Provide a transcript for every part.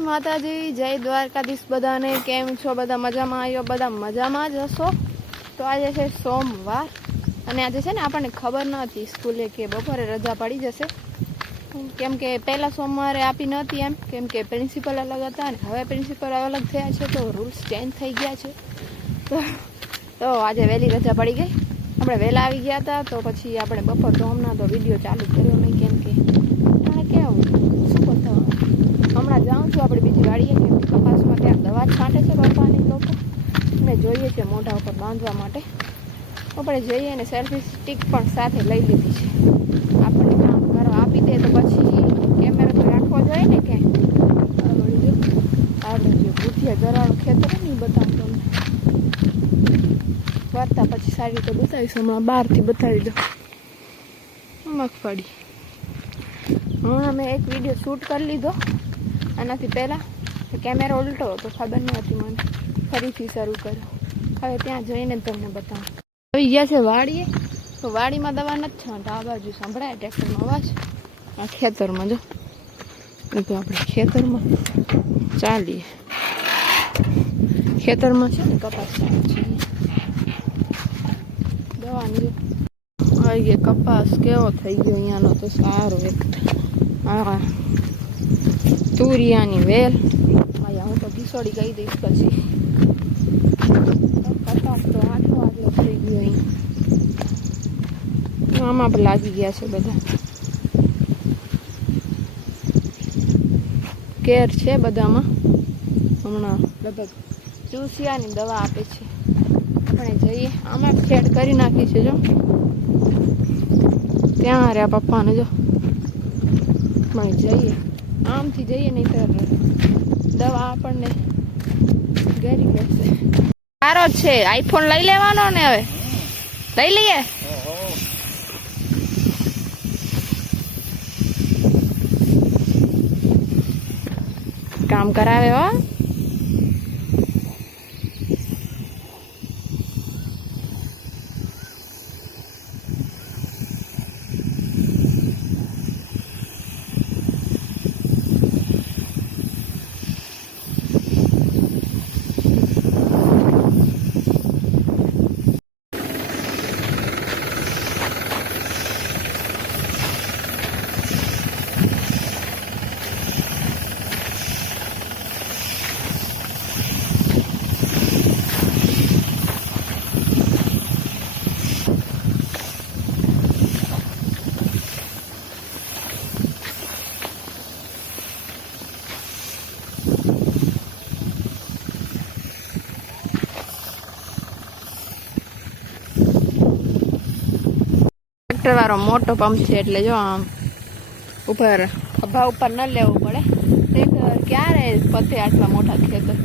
માતાજી, જય દ્વારકાધીશ બધાને, કેમ છો? બધા મજામાં? આવ્યો બધા મજામાં જ હશો? તો આજે છે સોમવાર. અને આજે છે ને આપણને ખબર નહોતી સ્કૂલે કે બપોરે રજા પડી જશે. કેમ કે પહેલાં સોમવારે આપી નહોતી એમ. કેમ કે પ્રિન્સિપલ અલગ હતા અને હવે પ્રિન્સિપલ અલગ થયા છે, તો રૂલ્સ ચેન્જ થઈ ગયા છે. તો તો આજે વહેલી રજા પડી ગઈ. આપણે વહેલા આવી ગયા હતા, તો પછી આપણે બપોર તો હમણાં તો વીડિયો ચાલુ કર્યો નહીં, કેમ કે કેવું? છું આપણે બીજી વાળીએ છીએ કપાસમાં ત્યાં દવા છાંટે છે પપ્પાની લોકો અને જોઈએ છે મોઢા ઉપર બાંધવા માટે. આપણે જઈએ અને સેલ્ફી સ્ટિક પણ સાથે લઈ લીધી છે. આપણે કામ કરો આપી દે તો પછી કેમેરો તો રાખવો જોઈએ ને કે આપણે જો જો બુધિયા ગરાળું ખેતર નહીં બતાવું તમને. વાર્તા પછી સારી રીતે બતાવીશ. હમણાં બહારથી બતાવી દો મગફળી. હમણાં મેં એક વીડિયો શૂટ કરી લીધો. આનાથી પહેલાં કેમેરો ઉલટો હતો, ખબર ન હતી મને. ફરીથી શરૂ કર્યો. હવે ત્યાં જઈને તમને બતાવું. આવી ગયા છે વાડીએ? તો વાડીમાં દવા નથી છાંટા, આ બાજુ સંભળાય ટ્રેક્ટરનો અવાજ. આ ખેતરમાં જો. તો આપણે ખેતરમાં ચાલીએ. ખેતરમાં છે ને કપાસ છે. દવાની આવી ગઈ કપાસ કેવો થઈ ગયો અહીંયાનો તો સારો એક. હા. તુરિયાની વેલ. અહીંયા હું તો ઘીસોડી કહી દઈશ પછી. કપાસ તો આટલો આટલો થઈ ગયો અહીં. આમાં પણ લાગી ગયા છે બધા. કેર છે બધામાં? હમણાં લગભગ ચૂસિયાની દવા આપે છે. આપણે જઈએ. આમાં ખેડ કરી નાખી છે, જો. ત્યાં રહ્યા પપ્પાને, જો. જઈએ. આમથી જઈએ નહીં તો દવા આપણને ઘેરી લેશે સારો છે. આઈફોન લઈ લેવાનો ને હવે? લઈ લઈએ? કામ કરાવે હો. ટ્રેક્ટર વાળો મોટો પંપ છે એટલે જો આમ ઉપર ખભા ઉપર ન લેવું પડે. ટ્રેક્ટર ક્યારે પતે આટલા મોટા ખેતર?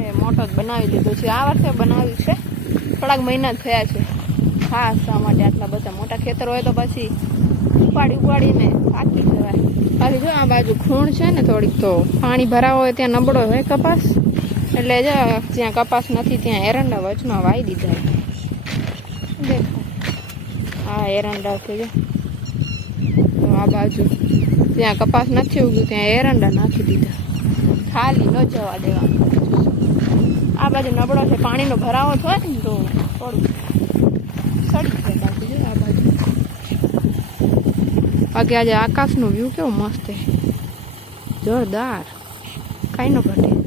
એ મોટો જ બનાવી લીધો છે. આ વર્ષે બનાવ્યું છે. થોડાક મહિના થયા છે. ખાસ આ માટે આટલા બધા મોટા ખેતર હોય તો પછી ઉપાડી ઉપાડીને પાકી જવાય. બાકી જો આ બાજુ ખૂણ છે ને થોડીક તો પાણી ભરાવો હોય ત્યાં નબળો હોય કપાસ. એટલે જ જ્યાં કપાસ નથી ત્યાં એરંડા વચમાં વાઈ દીધા હા એરંડા છે જો તો આ બાજુ ત્યાં કપાસ નથી ઉગ્યું, ત્યાં એરંડા નાખી દીધા. ખાલી ન જવા દેવા આ બાજુ નબળો છે, પાણીનો ભરાવો થાય ને તો થોડું આ બાજુ. બાકી આજે આકાશનું વ્યૂ કેવો મસ્ત છે. જોરદાર. કાંઈ ન ઘટે.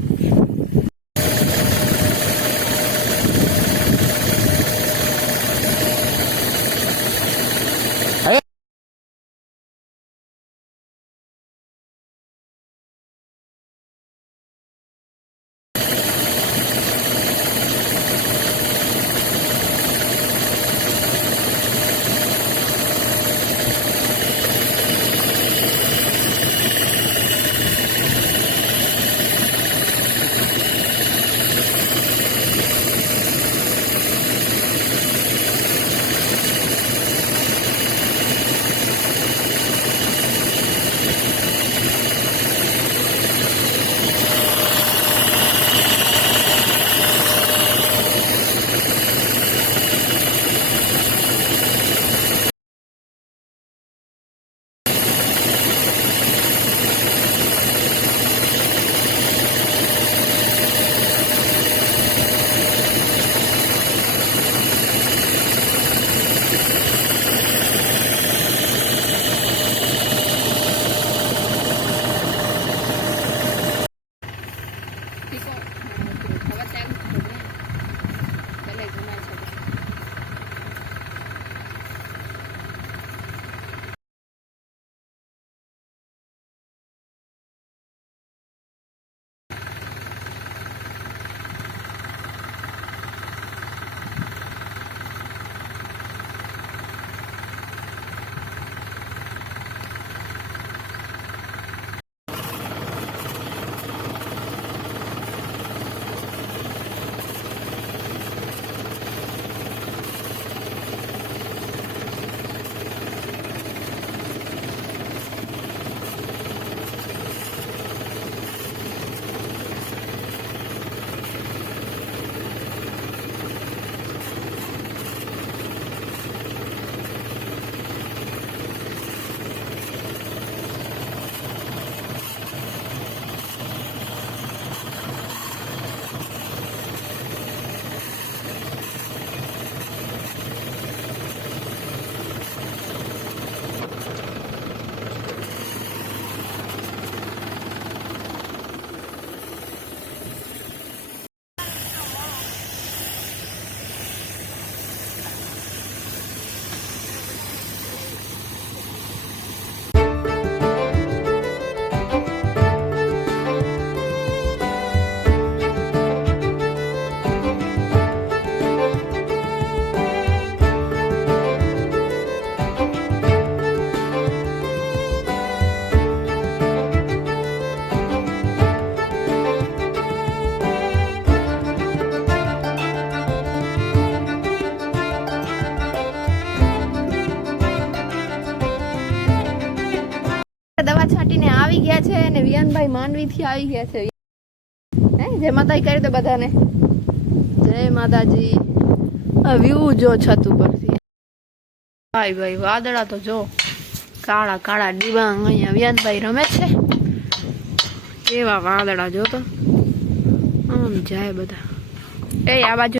છે વિયાનભાઈ વિયાનભાઈ માંડવીથી આવી ગયા છે. જય માતા કરી દે બધાને. જય માતાજી. વ્યૂ જો છત ઉપરથી. ભાઈ ભાઈ, વાદળા તો જો. કાળા કાળા ડીબાંગ અહીંયા વિયાનભાઈ રમે છે. કેવા વાદળા જો તો. આમ જાય બધા. એ, આ બાજુ